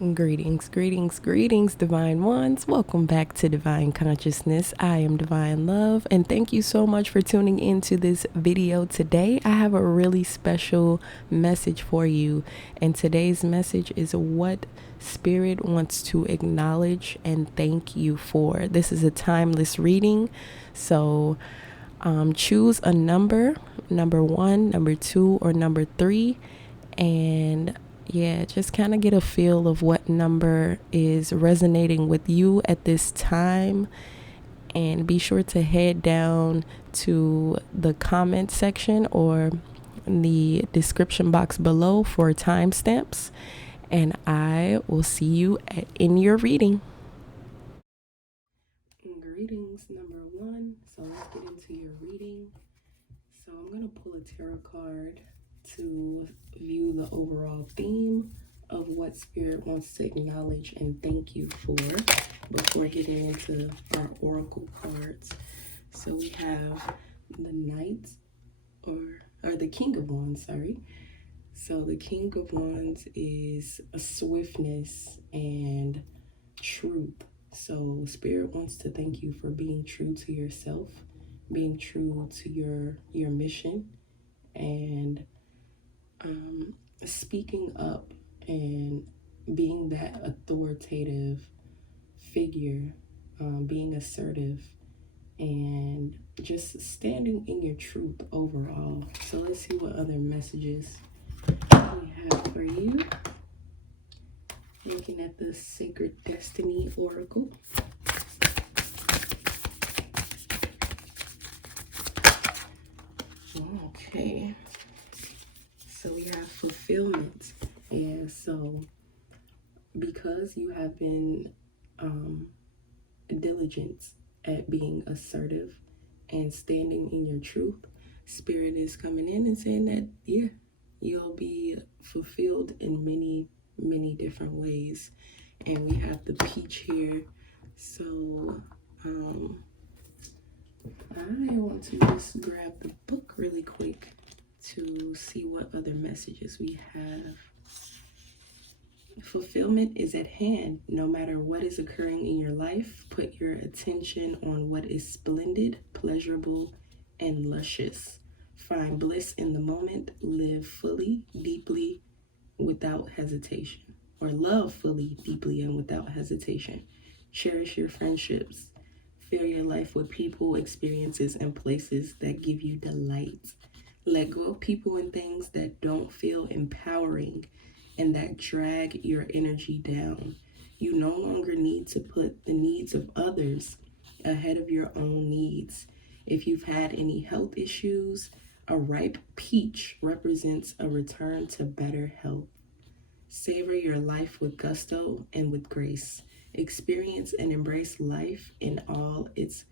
Greetings, divine ones. Welcome back to Divine Consciousness. I am Divine Love, and thank you so much for tuning into this video today. I have a really special message for you, and today's message is what Spirit wants to acknowledge and thank you for. This is a timeless reading, so choose a number 1, number 2, or number 3, and just kind of get a feel of what number is resonating with you at this time. And be sure to head down to the comment section or the description box below for timestamps. And I will see you in your reading. Greetings, number 1. So let's get into your reading. So I'm going to pull a tarot card to view the overall theme of what Spirit wants to acknowledge and thank you for before getting into our oracle cards. So we have the Knight, or the King of Wands, sorry. So the King of Wands is a swiftness and truth. So Spirit wants to thank you for being true to yourself, being true to your mission, and speaking up and being that authoritative figure, being assertive, and just standing in your truth overall. So let's see what other messages we have for you. Looking at the Sacred Destiny Oracle. Okay. So we have fulfillment. And so because you have been diligent at being assertive and standing in your truth, Spirit is coming in and saying that, you'll be fulfilled in many different ways. And we have the peach here. So I want to just grab the book really quick to see what other messages we have. Fulfillment is at hand. No matter what is occurring in your life, put your attention on what is splendid, pleasurable, and luscious. Find bliss in the moment. Live fully, deeply, without hesitation. Or love fully, deeply, and without hesitation. Cherish your friendships. Fill your life with people, experiences, and places that give you delight. Let go of people and things that don't feel empowering and that drag your energy down. You no longer need to put the needs of others ahead of your own needs. If you've had any health issues, a ripe peach represents a return to better health. Savor your life with gusto and with grace. Experience and embrace life in all its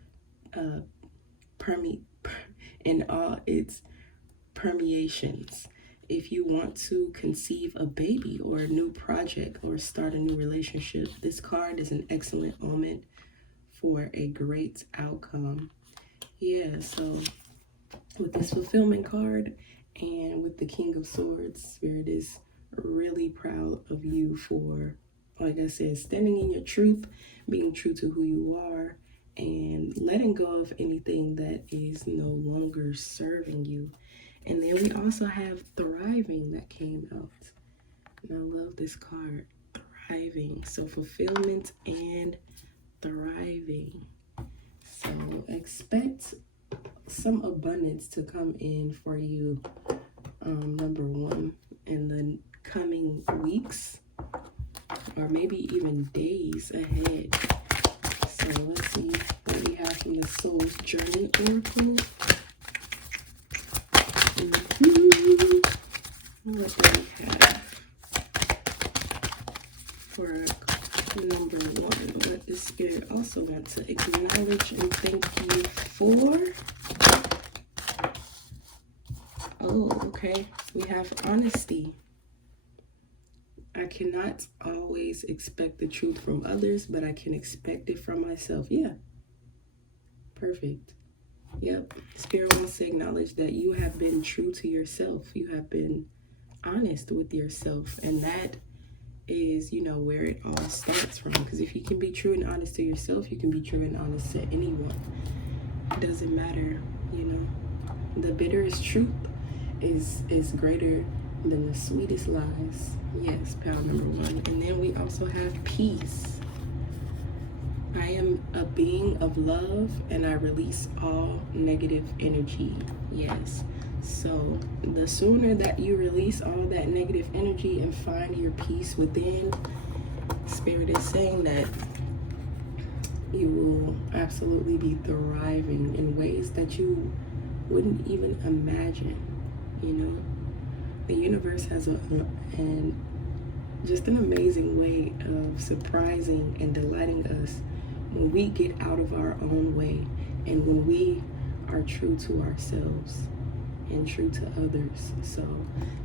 permeations. If you want to conceive a baby or a new project or start a new relationship, this card is an excellent moment for a great outcome. So with this fulfillment card and with the King of Swords, Spirit is really proud of you for, like I said, standing in your truth, being true to who you are, and letting go of anything that is no longer serving you. And then we also have thriving that came out. And I love this card, thriving. So fulfillment and thriving. So expect some abundance to come in for you, number 1, in the coming weeks, or maybe even days ahead. So let's see what we have from the Soul's Journey Oracle. What do we have for number 1? What does Spirit also want to acknowledge and thank you for? Oh, okay. We have honesty. I cannot always expect the truth from others, but I can expect it from myself. Yeah. Perfect. Yep. Spirit wants to acknowledge that you have been true to yourself. You have been honest with yourself, and that is, where it all starts from. Because if you can be true and honest to yourself, you can be true and honest to anyone. It doesn't matter, The bitterest truth is greater than the sweetest lies. Yes, pound number 1. And then we also have peace. I am a being of love, and I release all negative energy. Yes. So the sooner that you release all that negative energy and find your peace within, Spirit is saying that you will absolutely be thriving in ways that you wouldn't even imagine. The universe has just an amazing way of surprising and delighting us when we get out of our own way and when we are true to ourselves and true to others. So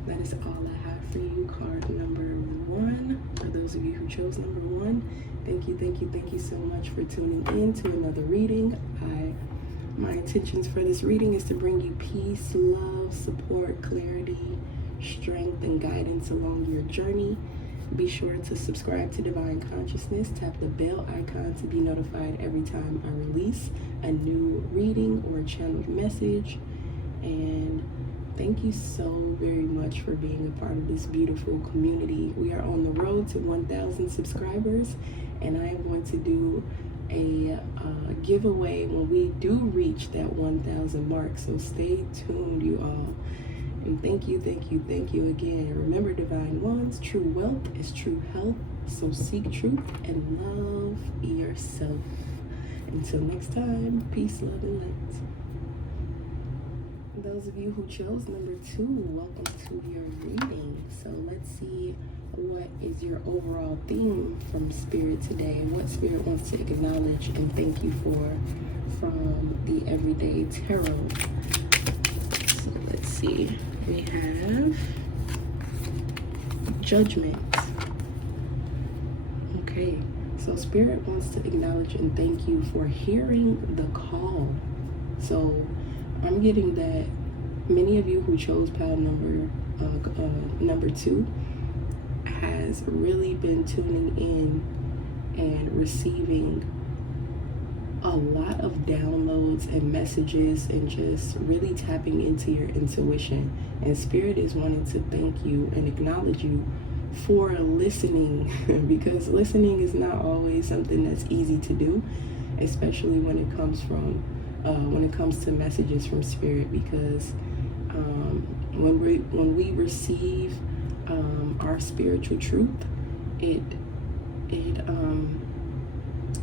that is all I have for you. Card number 1, for those of you who chose number 1, thank you so much for tuning in to another reading. My intentions for this reading is to bring you peace, love, support, clarity, strength, and guidance along your journey. Be sure to subscribe to Divine Consciousness. Tap the bell icon to be notified every time I release a new reading or channeled message. And thank you so very much for being a part of this beautiful community. We are on the road to 1,000 subscribers, and I am going to do a giveaway when we do reach that 1,000 mark. So stay tuned, you all. And thank you again. Remember, divine ones, true wealth is true health. So seek truth and love yourself. Until next time, peace, love, and light. Those of you who chose number 2, welcome to your reading. So let's see, what is your overall theme from Spirit today? What Spirit wants to acknowledge and thank you for from the Everyday Tarot? So let's see. We have Judgment. Okay, so Spirit wants to acknowledge and thank you for hearing the call. So I'm getting that many of you who chose pile number 2 has really been tuning in and receiving a lot of downloads and messages and just really tapping into your intuition. And Spirit is wanting to thank you and acknowledge you for listening, because listening is not always something that's easy to do, especially when it comes to messages from Spirit, because when we receive our spiritual truth,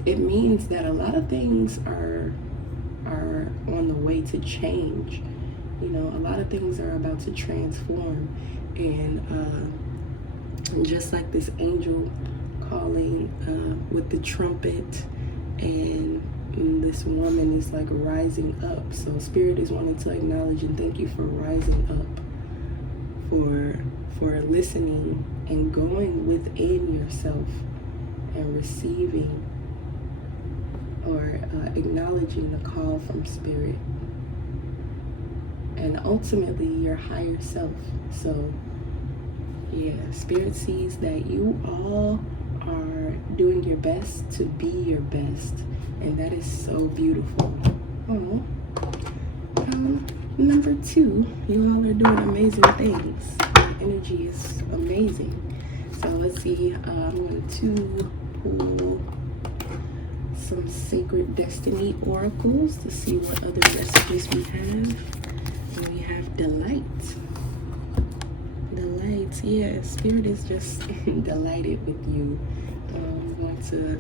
it means that a lot of things are on the way to change. A lot of things are about to transform, and just like this angel calling with the trumpet, and this woman is like rising up. So Spirit is wanting to acknowledge and thank you for rising up, for listening and going within yourself and receiving or acknowledging the call from Spirit, and ultimately your higher self. So yeah, Spirit sees that you all are doing your best to be your best, and that is so beautiful. Oh, number 2, you all are doing amazing things. The energy is amazing. So let's see, I'm going to pull some sacred destiny oracles to see what other messages we have. And we have delight. Yeah, Spirit is just delighted with you. I'm going to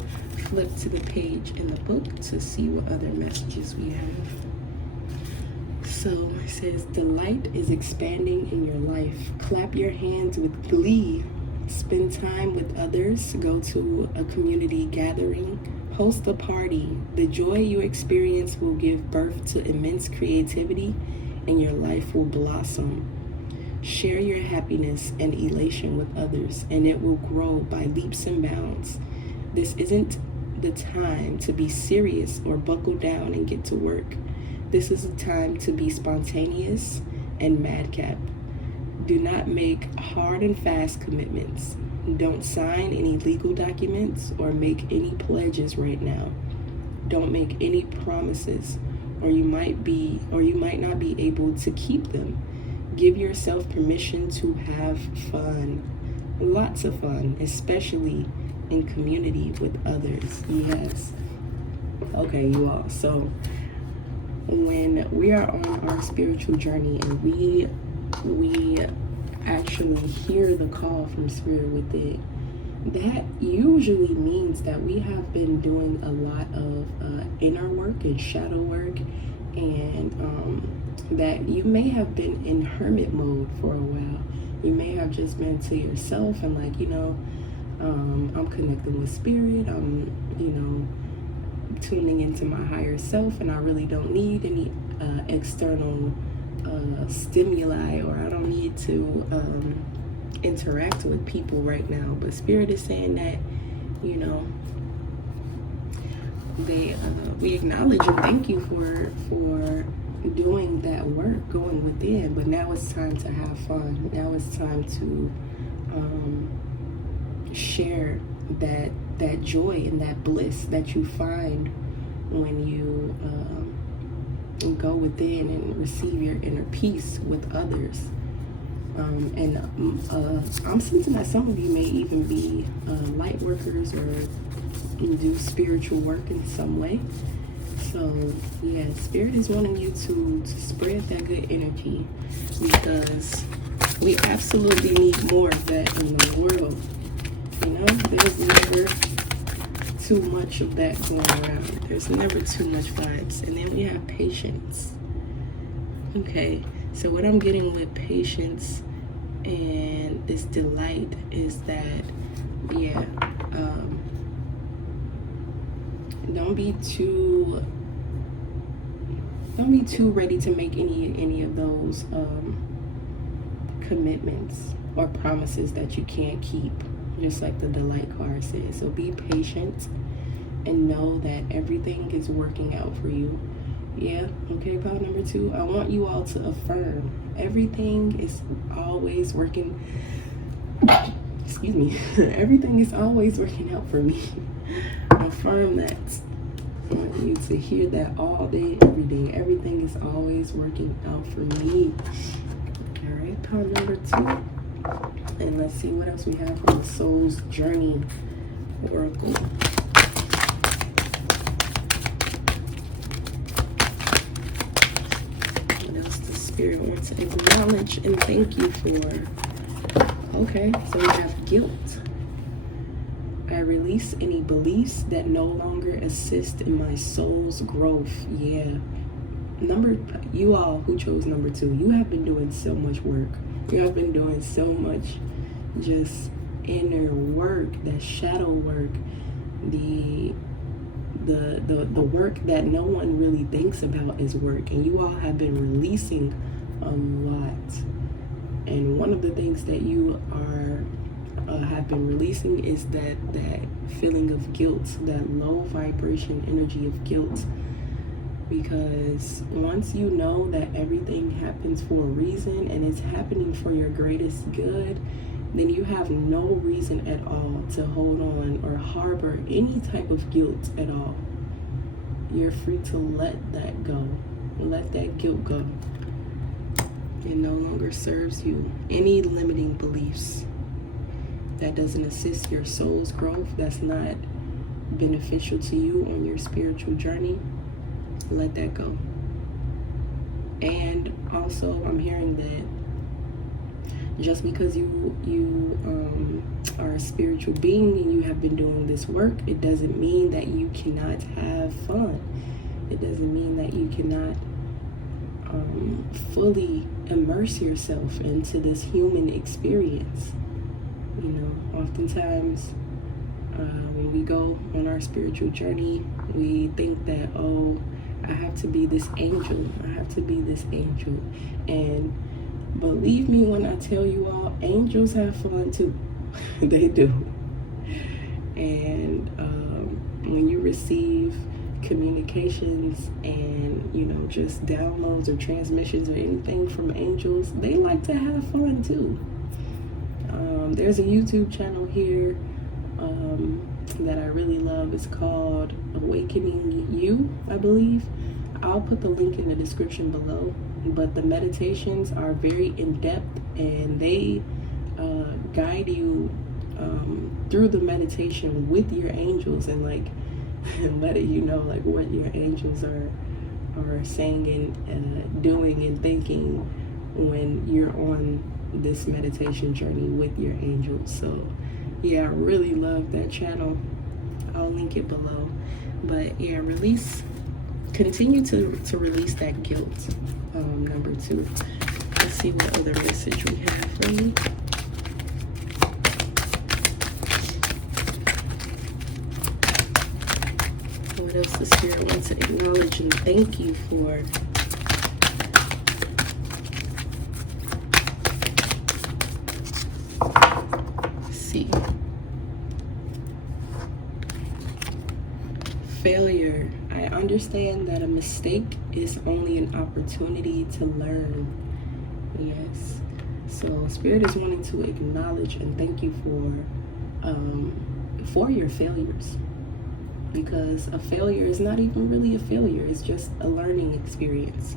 flip to the page in the book to see what other messages we have. So it says, delight is expanding in your life. Clap your hands with glee. Spend time with others. Go to a community gathering. Host a party. The joy you experience will give birth to immense creativity, and your life will blossom. Share your happiness and elation with others, and it will grow by leaps and bounds. This isn't the time to be serious or buckle down and get to work. This is a time to be spontaneous and madcap. Do not make hard and fast commitments. Don't sign any legal documents or make any pledges right now. Don't make any promises, or you might not be able to keep them. Give yourself permission to have fun. Lots of fun, especially in community with others. Yes. Okay, you all. So when we are on our spiritual journey and we actually hear the call from spirit within, that usually means that we have been doing a lot of inner work and shadow work, and that you may have been in hermit mode for a while. You may have just been to yourself and like, I'm connecting with spirit, I'm tuning into my higher self, and I really don't need any external stimuli, or I don't need to interact with people right now. But spirit is saying that, we acknowledge and thank you for doing that work, going within, but now it's time to have fun. Now it's time to share that joy and that bliss that you find when you go within and receive your inner peace with others. I'm sensing that some of you may even be light workers or do spiritual work in some way. So yeah, spirit is wanting you to spread that good energy, because we absolutely need more of that in the world. There's never too much of that going around. There's never too much vibes. And then we have patience. Okay, so what I'm getting with patience and this delight is that, don't be too ready to make any of those commitments or promises that you can't keep, just like the delight card says. So be patient and know that everything is working out for you. Yeah, okay, pile number 2. I want you all to affirm everything is always working. Excuse me. Everything is always working out for me. Affirm that. I want you to hear that all day, every day. Everything is always working out for me. All right, pile number 2. And let's see what else we have from the Soul's Journey Oracle. What else does Spirit want to acknowledge and thank you for? Okay, so we have guilt. I release any beliefs that no longer assist in my soul's growth. Yeah. You all who chose number 2, you have been doing so much work. You have been doing so much just inner work, that shadow work, the work that no one really thinks about is work. And you all have been releasing a lot. And one of the things that you have been releasing is that feeling of guilt, that low vibration energy of guilt. Because once you know that everything happens for a reason and it's happening for your greatest good, then you have no reason at all to hold on or harbor any type of guilt at all. You're free to let that go. Let that guilt go. It no longer serves you. Any limiting beliefs that doesn't assist your soul's growth, that's not beneficial to you on your spiritual journey, let that go. And also, I'm hearing that just because you are a spiritual being and you have been doing this work, it doesn't mean that you cannot have fun. It doesn't mean that you cannot fully immerse yourself into this human experience. Oftentimes when we go on our spiritual journey, we think that, I have to be this angel. I have to be this angel. And believe me when I tell you all, angels have fun too. They do. And when you receive communications and, just downloads or transmissions or anything from angels, they like to have fun too. There's a YouTube channel here that I really love. It's called Awakening You, I believe. I'll put the link in the description below. But the meditations are very in-depth, and they guide you through the meditation with your angels, and like letting you know like what your angels are saying and doing and thinking when you're on this meditation journey with your angels. So yeah, I really love that channel. I'll link it below. But yeah, continue to release that guilt. Number 2. Let's see what other message we have for me. What else the Spirit wants to acknowledge and thank you for? Let's see. Failure. I understand that a mistake is only an opportunity to learn. Yes. So Spirit is wanting to acknowledge and thank you for your failures. Because a failure is not even really a failure. It's just a learning experience.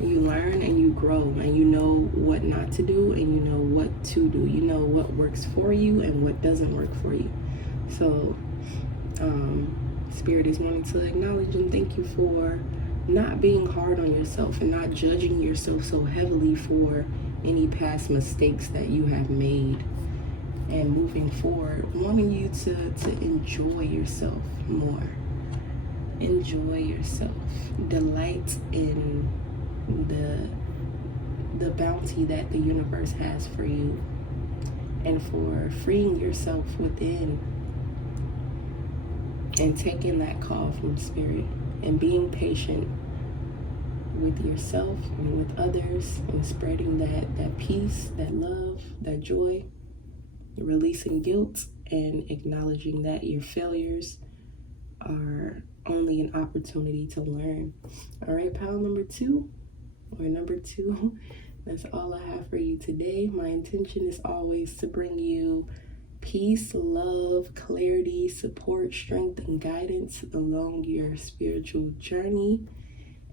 You learn and you grow, and you know what not to do, and you know what to do. You know what works for you and what doesn't work for you. So Spirit is wanting to acknowledge and thank you for not being hard on yourself and not judging yourself so heavily for any past mistakes that you have made. And moving forward, wanting you to enjoy yourself more. Enjoy yourself. Delight in the bounty that the universe has for you. And for freeing yourself within. And taking that call from Spirit. And being patient with yourself and with others. And spreading that peace, that love, that joy. Releasing guilt and acknowledging that your failures are only an opportunity to learn. All right, pile number 2, that's all I have for you today. My intention is always to bring you peace, love, clarity, support, strength, and guidance along your spiritual journey.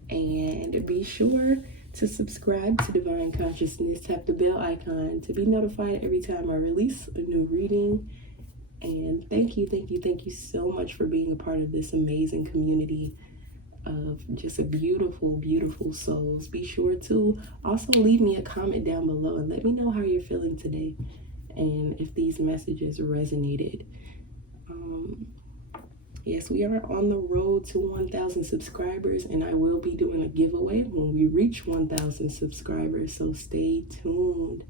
And be sure to subscribe to Divine Consciousness. Tap the bell icon to be notified every time I release a new reading. And thank you so much for being a part of this amazing community of just a beautiful souls. Be sure to also leave me a comment down below and let me know how you're feeling today and if these messages resonated. Yes, we are on the road to 1,000 subscribers, and I will be doing a giveaway when we reach 1,000 subscribers, so stay tuned.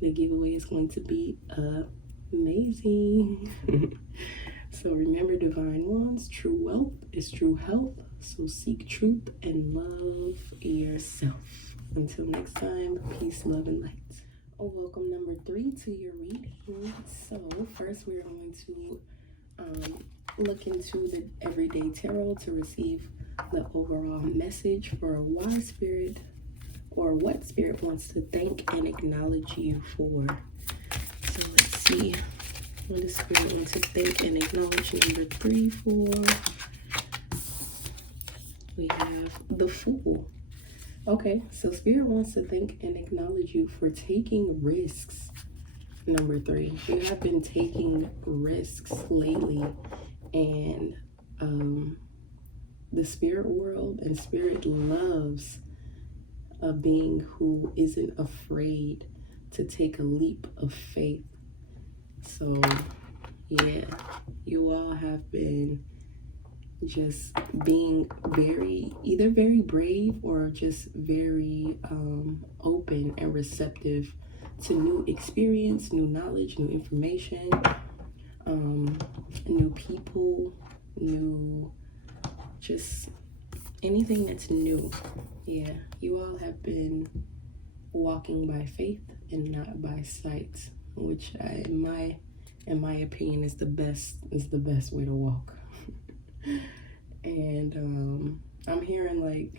The giveaway is going to be amazing. So remember, Divine Ones, true wealth is true health, so seek truth and love yourself. Until next time, peace, love, and light. Welcome number 3 to your reading. So first we're going to look into the Everyday Tarot to receive the overall message for why Spirit, or what Spirit wants to thank and acknowledge you for. So let's see what the Spirit wants to thank and acknowledge number 3 for. We have the Fool. Okay, so Spirit wants to thank and acknowledge you for taking risks. Number 3, you have been taking risks lately, and the spirit world and Spirit loves a being who isn't afraid to take a leap of faith. So yeah, you all have been just being either very brave or just very open and receptive to new experience, new knowledge, new information, new people, new, just anything that's new. Yeah, you all have been walking by faith and not by sight, which in my opinion is the best way to walk. And I'm hearing like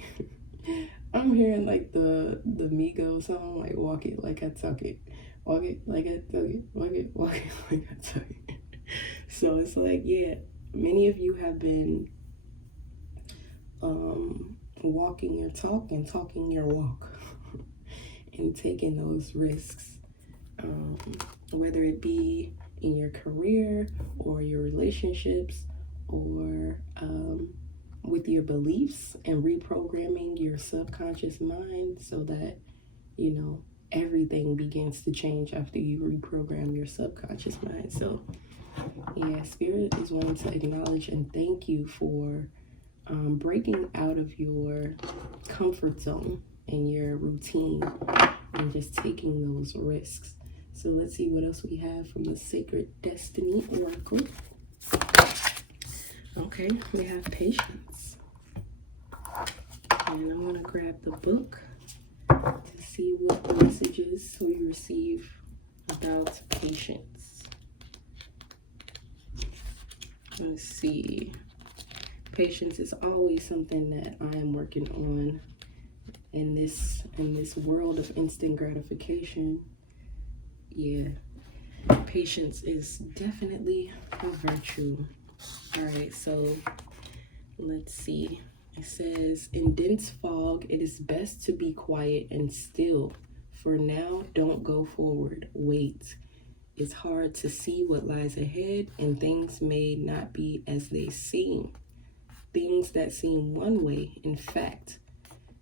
the Migos song, like walk it like I talk it. walk it like I told you, walk it like I told you. So it's like, yeah, many of you have been walking your talk and talking your walk and taking those risks, whether it be in your career or your relationships or with your beliefs, and reprogramming your subconscious mind so that, you know, everything begins to change after you reprogram your subconscious mind. So yeah, Spirit is wanting to acknowledge and thank you for breaking out of your comfort zone and your routine and just taking those risks. So let's see what else we have from the Sacred Destiny Oracle. Okay, we have patience. And I'm going to grab the book to see what messages we receive about patience. Let's see. Patience is always something that I am working on in this world of instant gratification. Yeah, patience is definitely a virtue. All right, so let's see. It says, in dense fog, it is best to be quiet and still. For now, don't go forward. Wait. It's hard to see what lies ahead, and things may not be as they seem. Things that seem one way, in fact,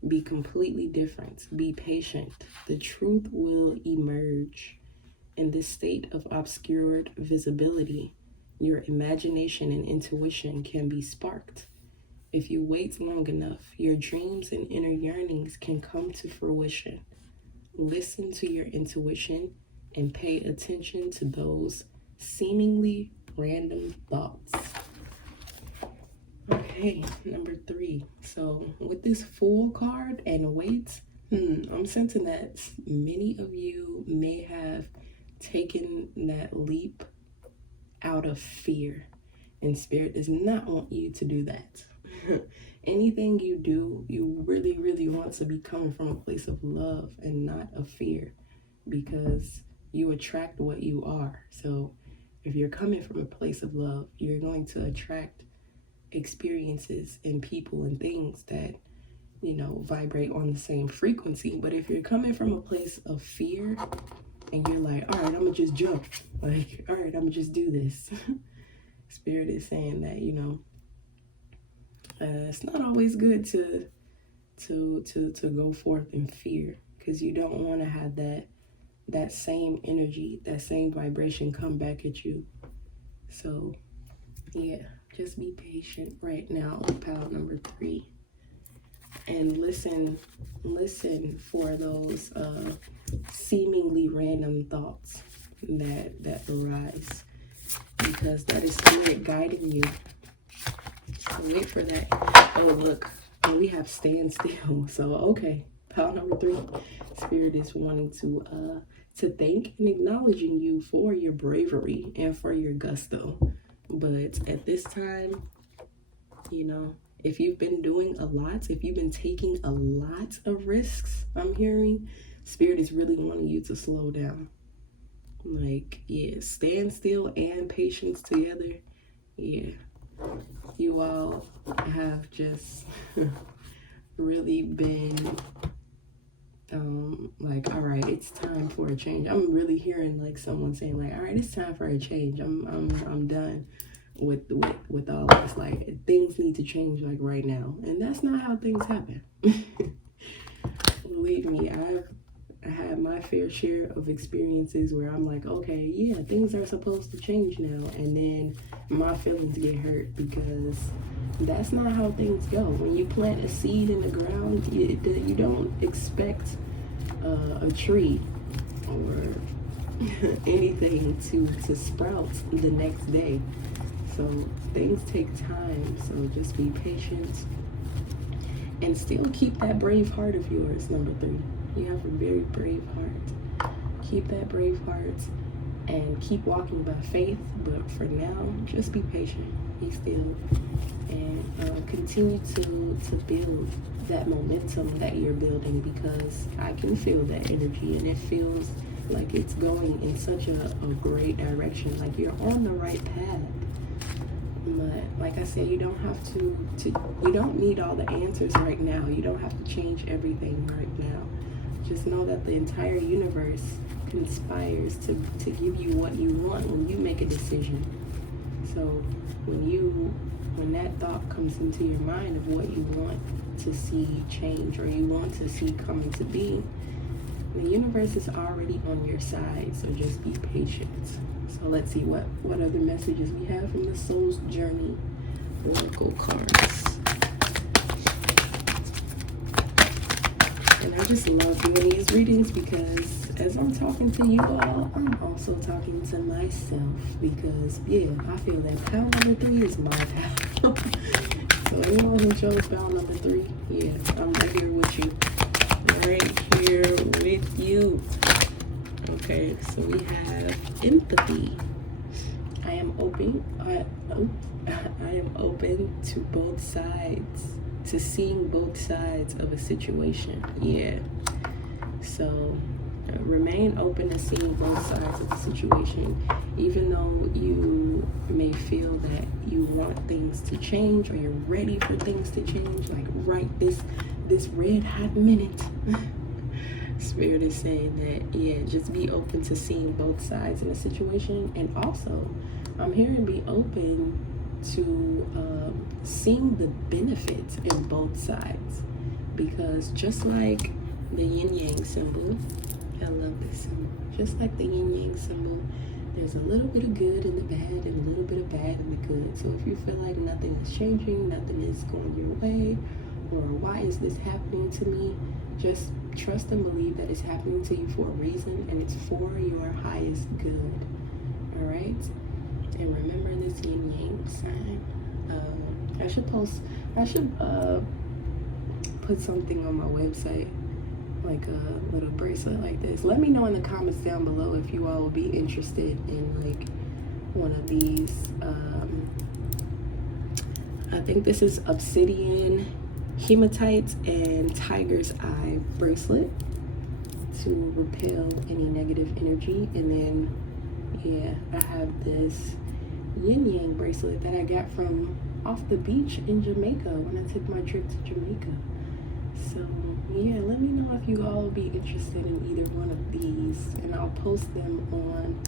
be completely different. Be patient. The truth will emerge. In this state of obscured visibility, your imagination and intuition can be sparked. If you wait long enough, your dreams and inner yearnings can come to fruition. Listen to your intuition and pay attention to those seemingly random thoughts. Okay, number 3. So with this Fool card and wait, I'm sensing that many of you may have taken that leap out of fear, and Spirit does not want you to do that. Anything you do, you really, really want to be coming from a place of love and not of fear, because you attract what you are. So if you're coming from a place of love, you're going to attract experiences and people and things that, you know, vibrate on the same frequency. But if you're coming from a place of fear and you're like, all right, I'm gonna just jump, like, all right, I'm gonna just do this. Spirit is saying that, you know, it's not always good to go forth in fear, because you don't want to have that same energy, that same vibration come back at you. So yeah, just be patient right now, pile number 3, and listen for those seemingly random thoughts that arise, because that is Spirit guiding you. So wait for that. Oh, look, we have stand still. So okay, pile number 3, Spirit is wanting to thank and acknowledging you for your bravery and for your gusto. But at this time, you know, if you've been doing a lot, if you've been taking a lot of risks, I'm hearing Spirit is really wanting you to slow down. Like, yeah, stand still and patience together. Yeah, you all have just really been like, all right, it's time for a change. I'm really hearing like someone saying like, all right, it's time for a change. I'm done with all this. Like, things need to change like right now, and that's not how things happen. Believe me, I've had my fair share of experiences where I'm like, okay, yeah, things are supposed to change now, and then my feelings get hurt, because that's not how things go. When you plant a seed in the ground, you don't expect a tree or anything to sprout the next day. So things take time, so just be patient and still keep that brave heart of yours. Number 3, you have a very brave heart. Keep that brave heart and keep walking by faith. But for now, just be patient, be still, and continue to build that momentum that you're building, because I can feel that energy, and it feels Like, it's going in such a great direction. Like, you're on the right path. But like I said, you don't have to you don't need all the answers right now. You don't have to change everything right now. Just know that the entire universe conspires to give you what you want when you make a decision. So when that thought comes into your mind of what you want to see change, or you want to see come into being, the universe is already on your side. So just be patient. So let's see what other messages we have from the Soul's Journey Oracle cards. And I just love doing these readings because as I'm talking to you all, I'm also talking to myself, because yeah, I feel that pound number 3 is my pound. So anyone who chose pound number 3, yeah, I'm right here with you. Right here with you. Okay, so we have empathy. I am open to both sides, to seeing both sides of a situation. Yeah. So remain open to seeing both sides of the situation, even though you may feel that you want things to change, or you're ready for things to change, like right this red hot minute. Spirit is saying that, yeah, just be open to seeing both sides in a situation. And also, I'm hearing be open to seeing the benefits in both sides. Because just like the yin-yang symbol, I love this symbol, just like the yin-yang symbol, there's a little bit of good in the bad and a little bit of bad in the good. So if you feel like nothing is changing, nothing is going your way, or why is this happening to me, just trust and believe that it's happening to you for a reason, and it's for your highest good. All right? And remember this yin yang sign. I should put something on my website, like a little bracelet like this. Let me know in the comments down below if you all will be interested in like one of these. I think this is obsidian, hematite, and tiger's eye bracelet to repel any negative energy. And then yeah, I have this yin yang bracelet that I got from off the beach in Jamaica when I took my trip to Jamaica. So yeah, let me know if you all will be interested in either one of these, and I'll post them on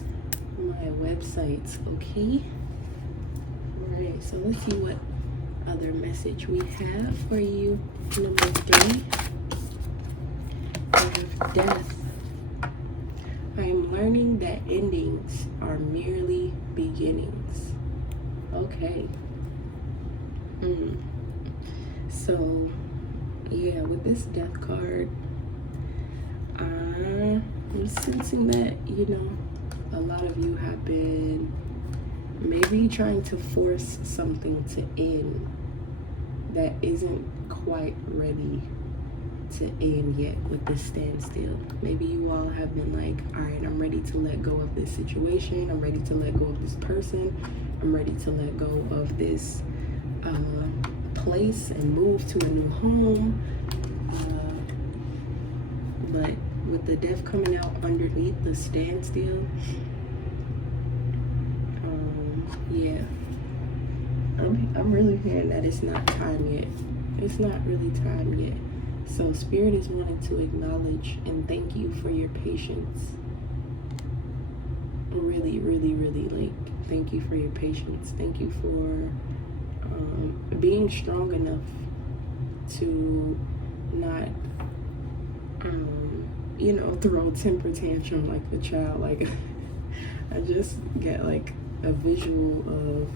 my website. Okay, all right, so let's see what other message we have for you. Number 3, we have death. I am learning that endings are merely beginnings. Okay. So yeah, with this death card, I'm sensing that, you know, a lot of you have been maybe trying to force something to end that isn't quite ready to end yet with this standstill. Maybe you all have been like, all right, I'm ready to let go of this situation. I'm ready to let go of this person. I'm ready to let go of this place and move to a new home. But with the death coming out underneath the standstill, yeah, I'm really hearing that it's not time yet. It's not really time yet. So Spirit is wanting to acknowledge and thank you for your patience. Really, really, really, like, thank you for your patience. Thank you for being strong enough to not, you know, throw a temper tantrum like the child. Like, I just get like a visual of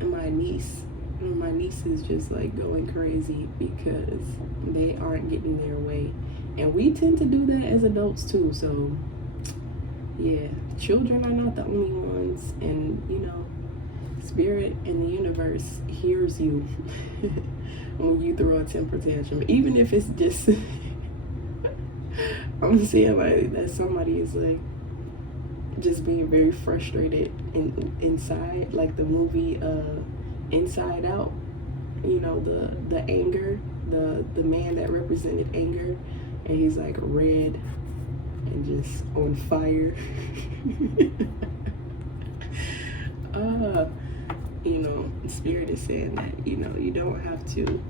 my niece. My niece is just like going crazy because they aren't getting their way, and we tend to do that as adults too. So yeah, children are not the only ones, and you know, Spirit in the universe hears you when you throw a temper tantrum, even if it's just I'm saying like that somebody is like just being very frustrated inside, like the movie Inside Out, you know, the anger, the man that represented anger, and he's like red and just on fire. You know, Spirit is saying that, you know, you don't have to,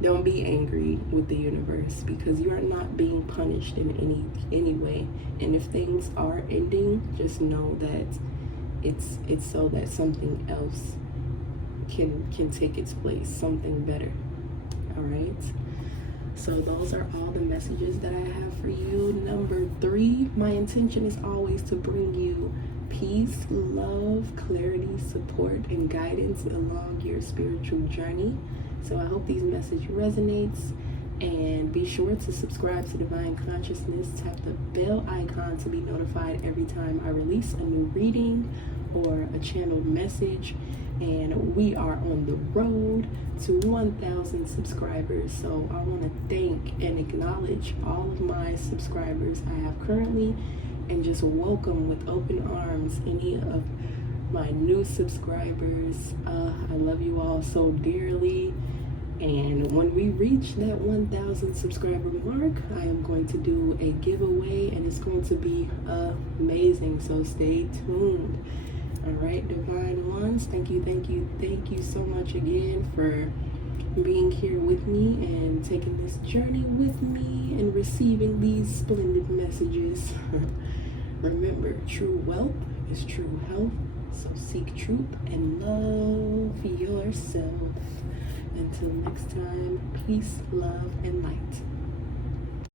don't be angry with the universe, because you are not being punished in any way. And if things are ending, just know that it's so that something else can take its place, something better. All right, so those are all the messages that I have for you. Number 3, my intention is always to bring you peace, love, clarity, support, and guidance along your spiritual journey. So I hope these messages resonates, and be sure to subscribe to Divine Consciousness. Tap the bell icon to be notified every time I release a new reading or a channeled message. And we are on the road to 1,000 subscribers. So I want to thank and acknowledge all of my subscribers I have currently, and just welcome with open arms any of my new subscribers. I love you all so dearly. And when we reach that 1,000 subscriber mark, I am going to do a giveaway, and it's going to be amazing. So stay tuned. All right, Divine Ones, thank you so much again for being here with me and taking this journey with me and receiving these splendid messages. Remember, true wealth is true health. So seek truth and love yourself. Until next time, peace, love, and light.